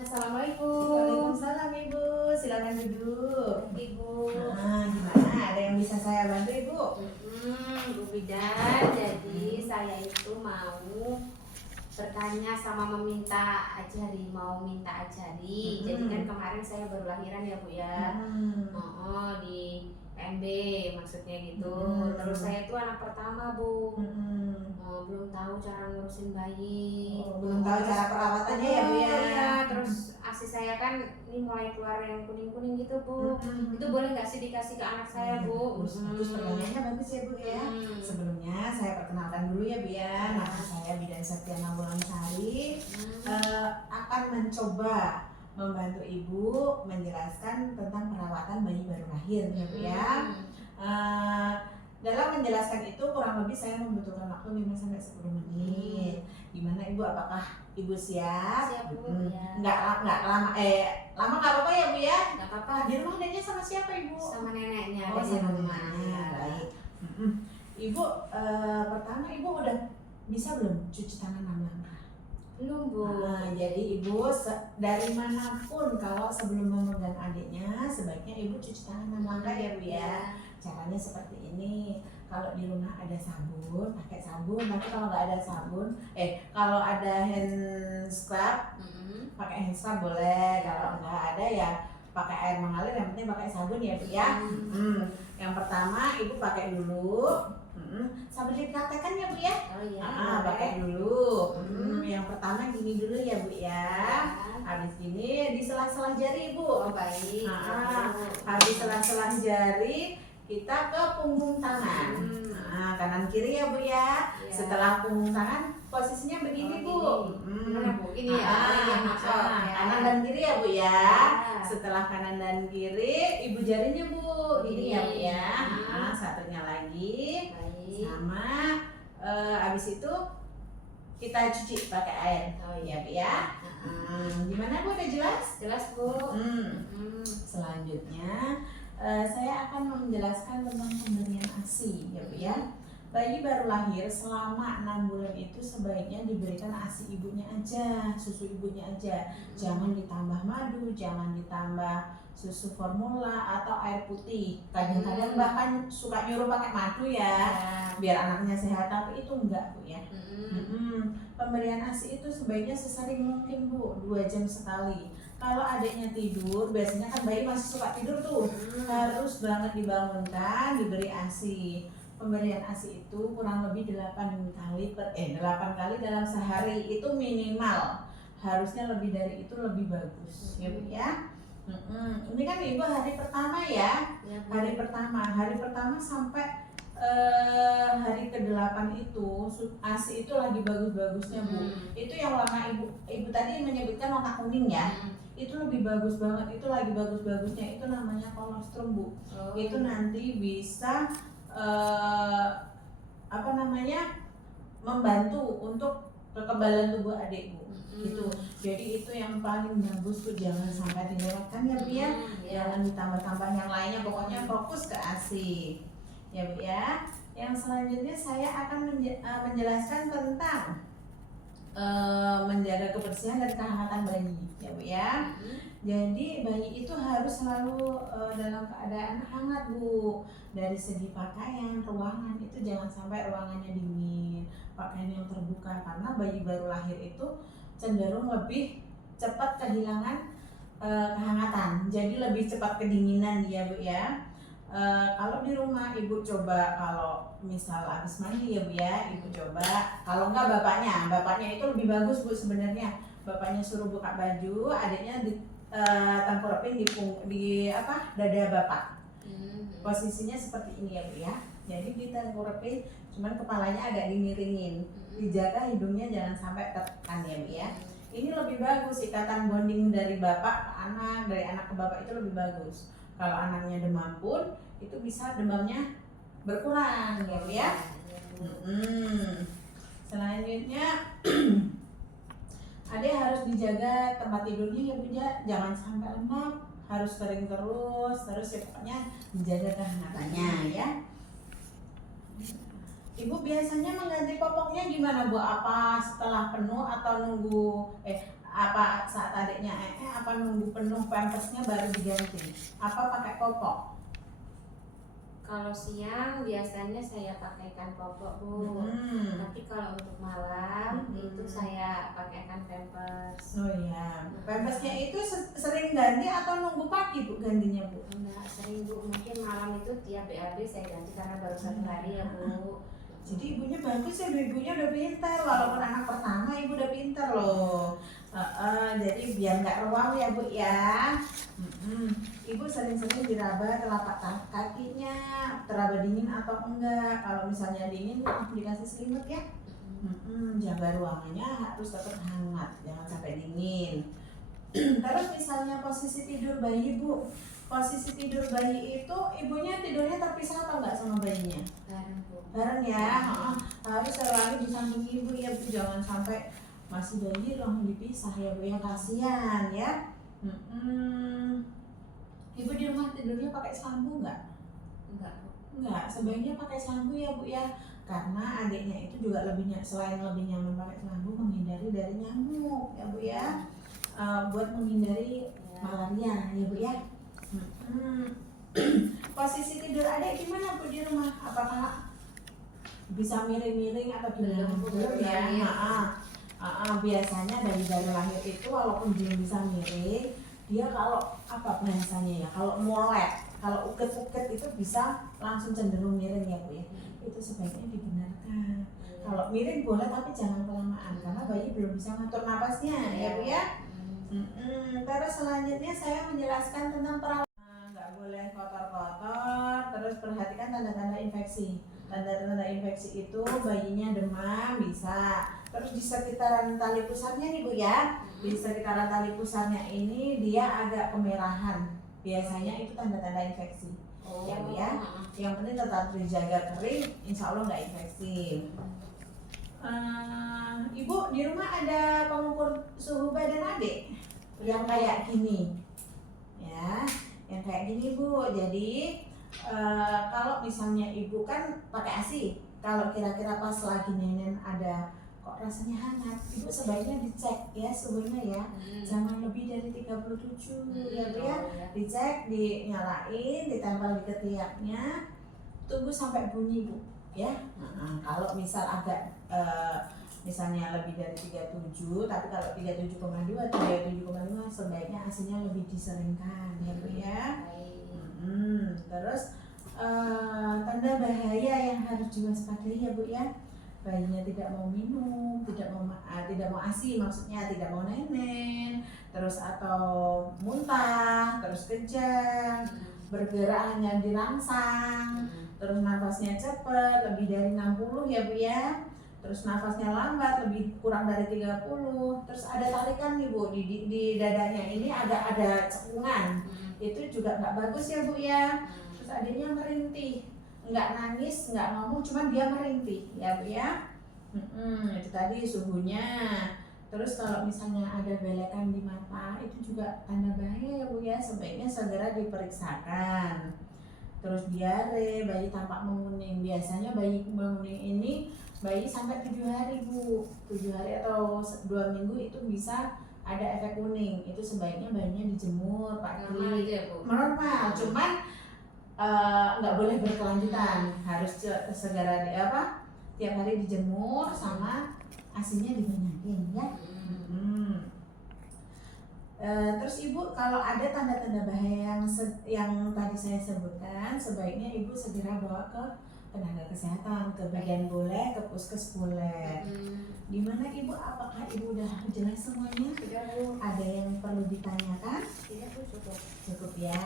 Assalamualaikum. Waalaikumsalam Ibu, silakan duduk. Ibu. Gimana? Ada yang bisa saya bantu Ibu? Bu Bidan, jadi saya itu mau bertanya sama meminta ajari, mau minta ajari. Jadi kan kemarin saya baru lahiran ya Bu ya. Di PMB maksudnya gitu. Terus saya itu anak pertama Bu. Belum tahu cara ngurusin bayi. Belum tahu cara perawatannya ya Bu ya. Terus ASI saya kan ini mulai keluar yang kuning-kuning gitu Bu. Itu boleh nggak sih dikasih ke anak saya Bu? Bagus, pertanyaannya bagus ya Bu ya. Sebelumnya saya perkenalkan dulu ya Bu ya. Nama saya Bidan Septiana Wulansari. Akan mencoba membantu Ibu menjelaskan tentang perawatan bayi baru lahir ya Bu ya. Dalam menjelaskan itu kurang lebih saya membutuhkan waktu 5-10 menit. Gimana Ibu, apakah Ibu siap? Siap Bu ya. Nggak lama, lama nggak apa-apa ya Bu ya? Nggak apa-apa. Di rumah adanya sama siapa Ibu? Sama neneknya Oh, ada di sama rumah. neneknya. Baik. Ibu, pertama Ibu udah bisa belum cuci tangan 6 langkah? Belum Bu. Jadi Ibu dari manapun kalau sebelum memegang adiknya sebaiknya Ibu cuci tangan 6 langkah ya Bu ya. Caranya seperti ini. Kalau di rumah ada sabun, pakai sabun. Tapi kalau nggak ada sabun, kalau ada hand scrub, pakai hand scrub boleh. Kalau nggak ada ya pakai air mengalir. Yang penting pakai sabun ya Bu ya. Yang pertama Ibu pakai dulu. Sambil dipraktekkan ya Bu ya. Oh iya. Pakai dulu. Yang pertama gini dulu ya Bu ya. Habis gini di sela-sela jari Ibu. Oh baik. Habis sela-sela jari kita ke punggung tangan. Kanan kiri ya Bu ya. Setelah punggung tangan posisinya begini Bu. Gimana Bu? Ini ya. Kanan dan kiri ya Bu ya. Setelah kanan dan kiri ibu jarinya Bu. Ini ya Bu ya. Satunya lagi. Sama. Habis itu kita cuci pakai air. Oh iya Bu ya. Gimana Bu, udah jelas? Jelas Bu. Selanjutnya saya akan menjelaskan tentang pemberian ASI ya Bu ya. Bayi baru lahir selama 6 bulan itu sebaiknya diberikan ASI ibunya aja, susu ibunya aja. Jangan ditambah madu, jangan ditambah susu formula atau air putih. Kadang-kadang bahkan suka nyuruh pakai madu ya, biar anaknya sehat, tapi itu enggak Bu ya. Pemberian ASI itu sebaiknya sesering mungkin Bu, 2 jam sekali. Kalau adiknya tidur, biasanya kan bayi masih suka tidur tuh, harus banget dibangunkan, diberi ASI. Pemberian ASI itu kurang lebih 8 kali dalam sehari, itu minimal. Harusnya lebih dari itu lebih bagus ya Bu ya. Ini kan Ibu hari pertama ya. Hari pertama sampai hari ke-8 itu ASI itu lagi bagus-bagusnya Bu. Itu yang warna Ibu tadi menyebutkan warna kuning ya. Itu lebih bagus banget, itu lagi bagus-bagusnya, itu namanya kolostrum Bu. Itu nanti bisa membantu untuk kekebalan tubuh adik Bu. Gitu. Jadi itu yang paling bagus tuh, jangan sampai dilewatkan ya Bu ya. Jangan ditambah-tambah yang lainnya, pokoknya fokus ke ASI ya Bu ya. Yang selanjutnya saya akan menjelaskan tentang menjaga kebersihan dan kehangatan bayi ya Bu ya. Jadi bayi itu harus selalu dalam keadaan hangat Bu. Dari segi pakaian, ruangan itu jangan sampai ruangannya dingin, pakaian yang terbuka, karena bayi baru lahir itu cenderung lebih cepat kehilangan kehangatan, jadi lebih cepat kedinginan ya Bu ya. Kalau di rumah Ibu coba, kalau misal habis mandi ya Bu ya, Ibu coba, kalau enggak bapaknya itu lebih bagus Bu sebenarnya. Bapaknya suruh buka baju, adiknya tengkurapin di dada bapak. Posisinya seperti ini ya Bu ya. Jadi ditengkurapin, cuman kepalanya agak dimiringin. Dijaga hidungnya jangan sampai tertekan ya Bu ya. Ini lebih bagus, ikatan bonding dari bapak ke anak, dari anak ke bapak itu lebih bagus. Kalau anaknya demam pun itu bisa demamnya berkurang ya Bu ya. Selanjutnya adek harus dijaga tempat tidurnya ya Bu ya, jangan sampai lembab, harus kering terus ya, pokoknya dijaga kehangatannya ya. Ibu biasanya mengganti popoknya gimana Bu? Apa setelah penuh atau nunggu apa saat adiknya apa nunggu penuh pampasnya baru diganti? Apa pakai popok? Kalau siang biasanya saya pakaikan popok, Bu. Tapi kalau untuk malam itu saya pakaikan pampers. Oh iya, pampasnya itu sering ganti atau nunggu pagi Bu gantinya Bu? Enggak sering, Bu. Mungkin malam itu tiap BAB saya ganti karena baru 1 hari ya, Bu. Jadi ibunya bagus ya, ibunya udah pintar, walaupun anak pertama ibu udah pintar loh. Jadi biar nggak ruam ya Bu ya. Ibu sering-sering diraba telapak kakinya, teraba dingin atau enggak. Kalau misalnya dingin langsung dikasih selimut ya. Jaga ruangannya harus tetap hangat, jangan sampai dingin. Terus misalnya posisi tidur bayi Bu, posisi tidur bayi itu ibunya tidurnya terpisah atau enggak sama bayinya? Bareng, Bu. Bareng ya, harus selalu di samping ibu ya Bu, jangan sampai masih bayi langsung dipisah ya Bu ya, kasihan ya. Ibu di rumah tidurnya pakai selambu enggak? Enggak, Bu. Enggak, sebaiknya pakai selambu ya Bu ya, karena adiknya itu juga selain lebih nyaman pakai selambu, menghindari dari nyamuk ya Bu ya. Buat menghindari malaria ya Bu ya. Posisi tidur adik gimana Bu di rumah? Apakah bisa miring-miring atau gimana? Belum ya. Biasanya dari lahir itu walaupun belum bisa miring, dia kalau apa bahasanya ya, kalau molet, kalau uket-uket itu bisa langsung cenderung miring ya Bu ya. Itu sebaiknya dibenarkan. Kalau miring boleh tapi jangan kelamaan karena bayi belum bisa ngatur napasnya ya Bu ya. Terus selanjutnya saya menjelaskan tentang perawatan. Nggak boleh kotor-kotor. Terus perhatikan tanda-tanda infeksi. Tanda-tanda infeksi itu bayinya demam bisa. Terus di sekitaran tali pusarnya nih Bu ya, di sekitaran tali pusarnya ini dia agak kemerahan. Biasanya itu tanda-tanda infeksi. Ya Bu ya. Yang penting tetap dijaga kering, insya Allah nggak infeksi. Ibu di rumah ada pengukur suhu badan adik yang kayak gini ya, yang kayak gini Bu. Jadi kalau misalnya ibu kan pakai ASI, kalau kira-kira pas lagi nenen ada kok rasanya hangat, ibu sebaiknya dicek ya suhunya ya, jangan lebih dari 37 ya Bu ya. Dicek, dinyalain, ditempel di ketiaknya, tunggu sampai bunyi Bu ya. Kalau misal agak misalnya lebih dari 37, tapi kalau 37,2, 37,5 sebaiknya asinya lebih diseringkan ya Bu ya. Terus tanda bahaya yang harus diwaspadai ya Bu ya, bayinya tidak mau minum, tidak mau ASI, maksudnya tidak mau nenen, terus atau muntah, terus kejang, bergerak hanya dirangsang, terus nafasnya cepat lebih dari 60 ya Bu ya, terus nafasnya lambat lebih kurang dari 30, terus ada tarikan nih Bu di dadanya ini ada cekungan, itu juga nggak bagus ya Bu ya. Terus adiknya merintih, nggak nangis, nggak ngomong, cuman dia merintih ya Bu ya. Itu tadi suhunya. Terus kalau misalnya ada belekan di mata, itu juga tanda bahaya ya Bu ya, sebaiknya segera diperiksakan. Terus diare, bayi tampak menguning. Biasanya bayi menguning ini bayi sampai 7 hari Bu, 7 hari atau 2 minggu itu bisa ada efek kuning. Itu sebaiknya bayinya dijemur pagi. Normal, cuman nggak boleh berkelanjutan, harus segera tiap hari dijemur sama asinya dibanyakin ya. Terus Ibu kalau ada tanda-tanda bahaya yang tadi saya sebutkan, sebaiknya Ibu segera bawa ke tenaga kesehatan, ke bagian boleh, ke puskes boleh. Gimana Ibu, apakah Ibu udah jelas semuanya? Sudah Bu. Ada yang perlu ditanyakan? Tidak Bu, cukup. Cukup ya.